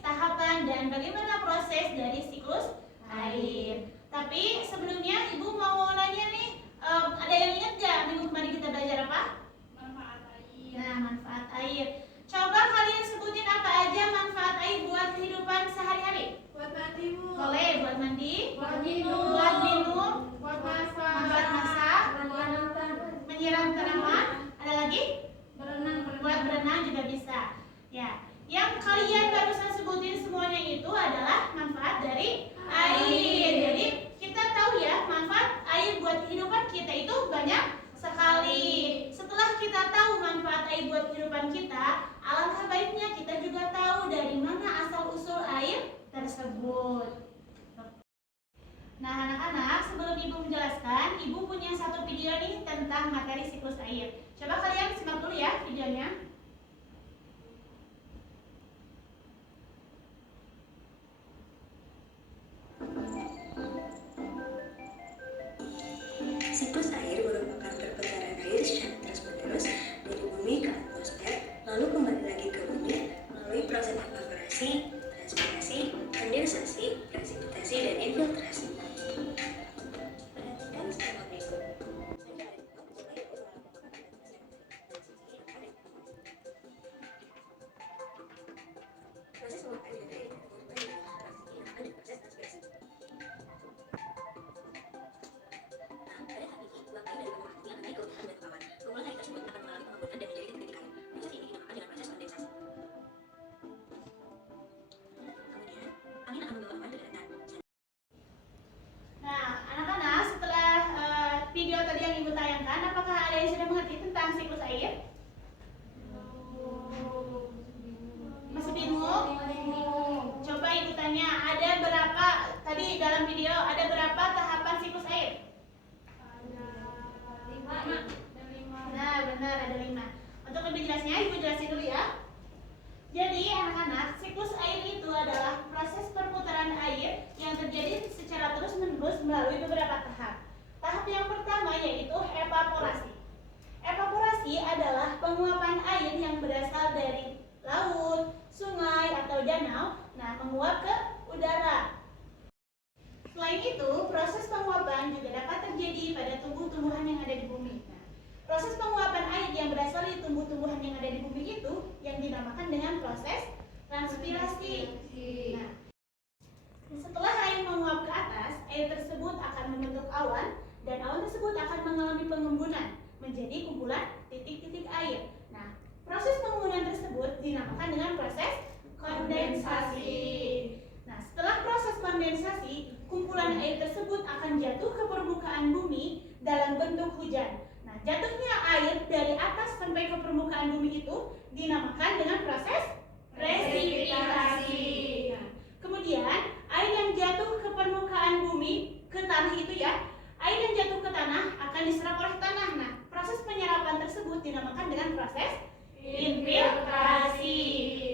tahapan dan bagaimana proses dari siklus air. Tapi sebelumnya Ibu mau nanya nih, ada yang ingat gak minggu kemarin kita belajar apa? Manfaat air. Nah, manfaat air. Coba kalian sebutin apa aja manfaat air buat kehidupan sehari-hari. Buat mandi, Bu. Boleh, buat mandi, Buat minum. buat minum, Buat masak. buat masak, menyiram tanaman. Ada lagi? Berenang. Buat berenang juga bisa. Ya, yang kalian barusan sebutin semuanya itu adalah manfaat dari air. Jadi kita tahu ya, manfaat air buat kehidupan kita itu banyak sekali. Setelah kita tahu manfaat air buat kehidupan kita, alangkah baiknya kita juga tahu dari mana asal usul air tersebut. Nah, anak-anak, sebelum Ibu menjelaskan, Ibu punya satu video nih tentang materi siklus air. Coba kalian simak dulu ya videonya. Siklus air merupakan perputaran air secara terus-menerus dari bumi ke atmosfer, lalu kembali lagi ke bumi melalui proses evaporasi, transpirasi, kondensasi, presipitasi, dan infiltrasi. Perhatikan skema berikut. Proses penguapan dari air dinamakan proses transpirasi. Pada tahap ini, uap air dari permukaan bumi akan naik ke udara dan ke awan. Kumpulan air tersebut akan mengalami pengembunan dan menjadi titik-titik air. Proses ini dinamakan dengan proses kondensasi. Kemudian, angin akan membawa awan ke daratan. Nah, anak-anak, setelah video tadi yang Ibu tayangkan, apakah ada yang sudah mengerti tentang siklus air? Masih bingung? Coba Ibu tanya, ada berapa tadi dalam video, ada berapa tahapan siklus air? Nah, benar, ada 5. Untuk lebih jelasnya, Ibu jelasin dulu ya. Jadi, anak-anak, siklus air itu adalah proses perputaran air yang terjadi secara terus-menerus melalui beberapa tahap. Tahap yang pertama yaitu evaporasi. Evaporasi adalah penguapan air yang berasal dari laut, sungai, atau danau, menguap ke udara. Selain itu, proses penguapan juga dapat terjadi pada tumbuh-tumbuhan yang ada di bumi. Proses penguapan air yang berasal dari tumbuh-tumbuhan yang ada di bumi itu yang dinamakan dengan proses transpirasi. Nah, setelah air menguap ke atas, air tersebut akan membentuk awan dan awan tersebut akan mengalami pengembunan menjadi kumpulan titik-titik air. Nah, proses pengembunan tersebut dinamakan dengan proses kondensasi. Nah, setelah proses kondensasi, kumpulan air tersebut akan jatuh ke permukaan bumi dalam bentuk hujan. Nah, jatuhnya air dari atas sampai ke permukaan bumi itu dinamakan dengan proses presipitasi. Nah, kemudian air yang jatuh ke permukaan bumi, ke tanah itu ya, air yang jatuh ke tanah akan diserap oleh tanah. Nah, proses penyerapan tersebut dinamakan dengan proses infiltrasi.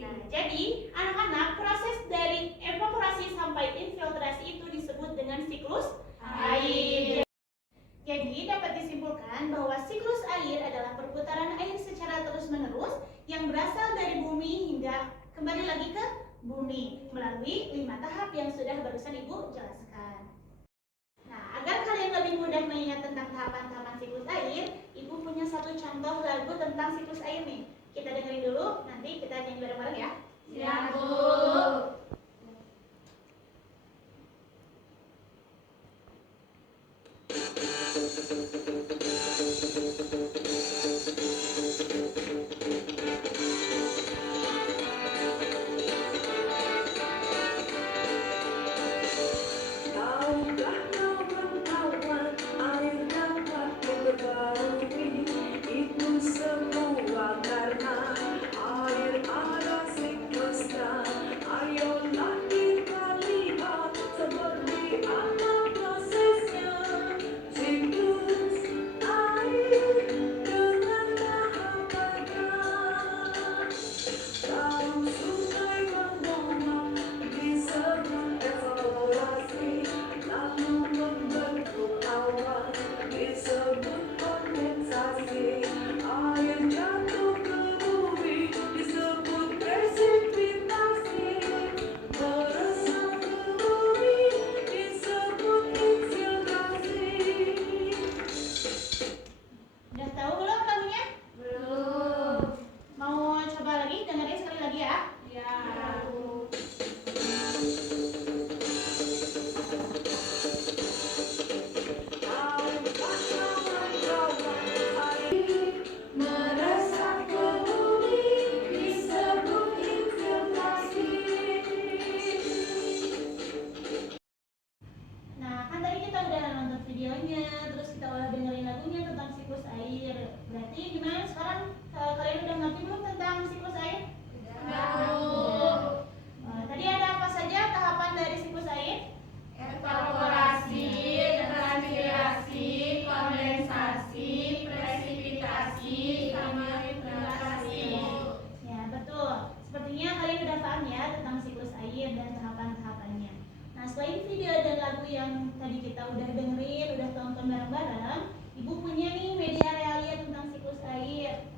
Nah, jadi anak-anak, proses dari evaporasi sampai infiltrasi itu disebut dengan siklus air. Jadi dapat disimpulkan bahwa siklus air adalah perputaran air secara terus-menerus yang berasal dari bumi hingga kembali lagi ke bumi melalui 5 tahap yang sudah barusan Ibu jelaskan. Nah, agar kalian lebih mudah mengingat tentang tahapan-tahapan siklus air, Ibu punya satu contoh lagu tentang siklus air nih. Kita dengerin dulu, nanti kita nyanyi bareng-bareng ya. Siap, Bu. Tahukah kawan-kawan, air dapat memperbarui itu semua karena air ada siklusnya. Air yang tadi kita udah dengerin, udah tonton bareng-bareng, Ibu punya nih media realia tentang siklus air.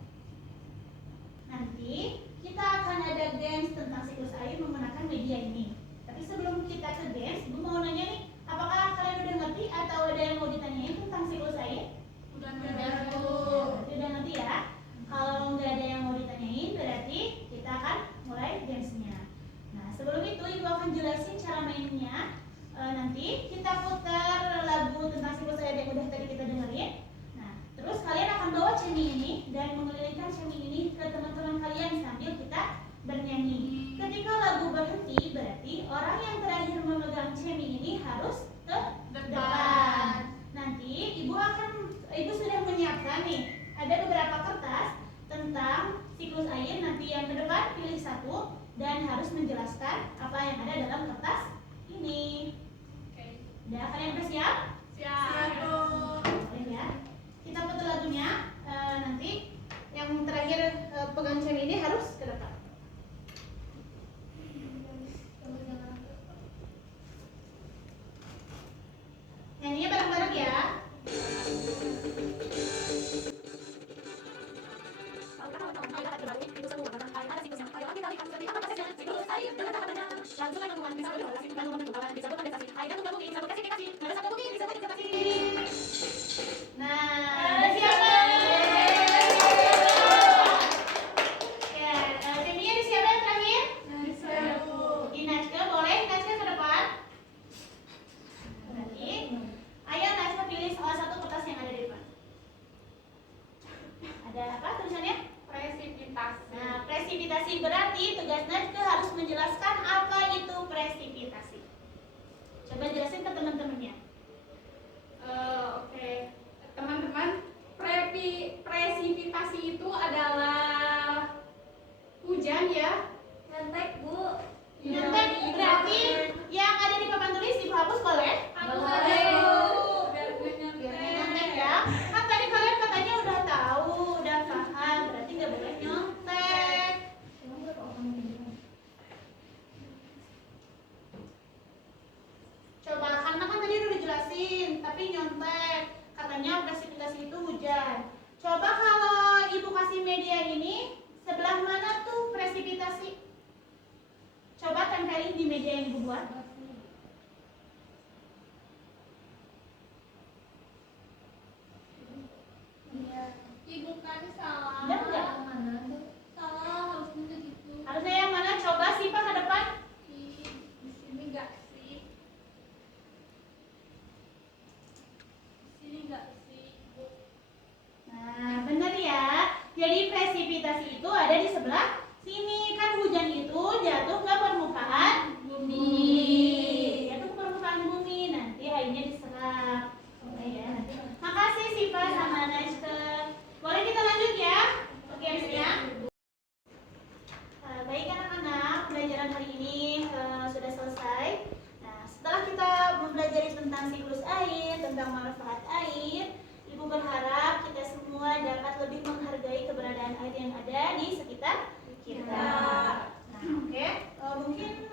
Nanti kita akan ada games tentang siklus air menggunakan media ini. Tapi sebelum kita ke games, Ibu mau nanya nih, apakah kalian udah ngerti atau ada yang mau ditanyain tentang siklus air? Udah Berarti udah ngerti ya. Kalau nggak ada yang mau ditanyain, berarti kita akan mulai gamesnya. Nah, sebelum itu Ibu akan jelasin cara mainnya. Nanti kita putar lagu tentang siklus air yang udah tadi kita dengerin. Nah, terus kalian akan bawa ceming ini dan mengelilingkan ceming ini ke teman-teman kalian sambil kita bernyanyi. Ketika lagu berhenti, berarti orang yang terakhir memegang ceming ini harus ke depan. Nanti Ibu sudah menyiapkan nih, ada beberapa kertas tentang siklus air. Nanti yang ke depan pilih satu dan harus menjelaskan apa yang ada dalam kertas ini. Udah, kalian udah siap? Siap. Boleh ya. Kita putar lagunya. Nanti yang terakhir pegang ceming ini harus ke depan. Nyanyinya bareng-bareng ya. Nah, udah siap kan? Ya, timnya udah siap yang terakhir? Najka, boleh Najka ke depan? Berarti, ayo Najka pilih salah satu kertas yang ada di depan. Ada apa tulisannya? Presipitasi. Nah, presipitasi berarti tugas Najka harus menjelaskan apa itu presipitasi. Coba jelasin ke teman-temannya. Oke. Teman-teman, presipitasi itu adalah hujan ya. Nyontek, Bu. Nyontek berarti yang ada di papan tulis Ibu hapus boleh? Boleh. Biar gue Biar nyontek. nyontek ya. Kan tadi kalian katanya udah tahu, udah paham, berarti nggak boleh nyontek. Coba karena kan tadi udah dijelasin, tapi nyontek. Katanya presipitasi itu hujan. Coba kalau Ibu kasih media ini, sebelah mana tuh presipitasi? Coba tempelin di media yang Ibu buat. Ibu kan salah. Benar nggak? Salah, harusnya gitu. Harusnya yang mana? Coba Sipa ke depan. Di sini enggak sih? Di sini enggak sih, Bu? Nah, benar ya. Jadi presipitasi itu ada di sebelah sini. Kan hujan itu jatuh ke permukaan bumi. Jatuh ke permukaan bumi, nanti airnya diserap. Oke ya. Makasih Sipa sama Najka. Boleh kita lanjut ya ke gamesnya? Baik anak-anak, pembelajaran hari ini sudah selesai. Nah, setelah kita mempelajari tentang siklus air, tentang manfaat air, Ibu berharap kita semua dapat lebih menghargai keberadaan air yang ada di sekitar kita. Nah, oke. Mungkin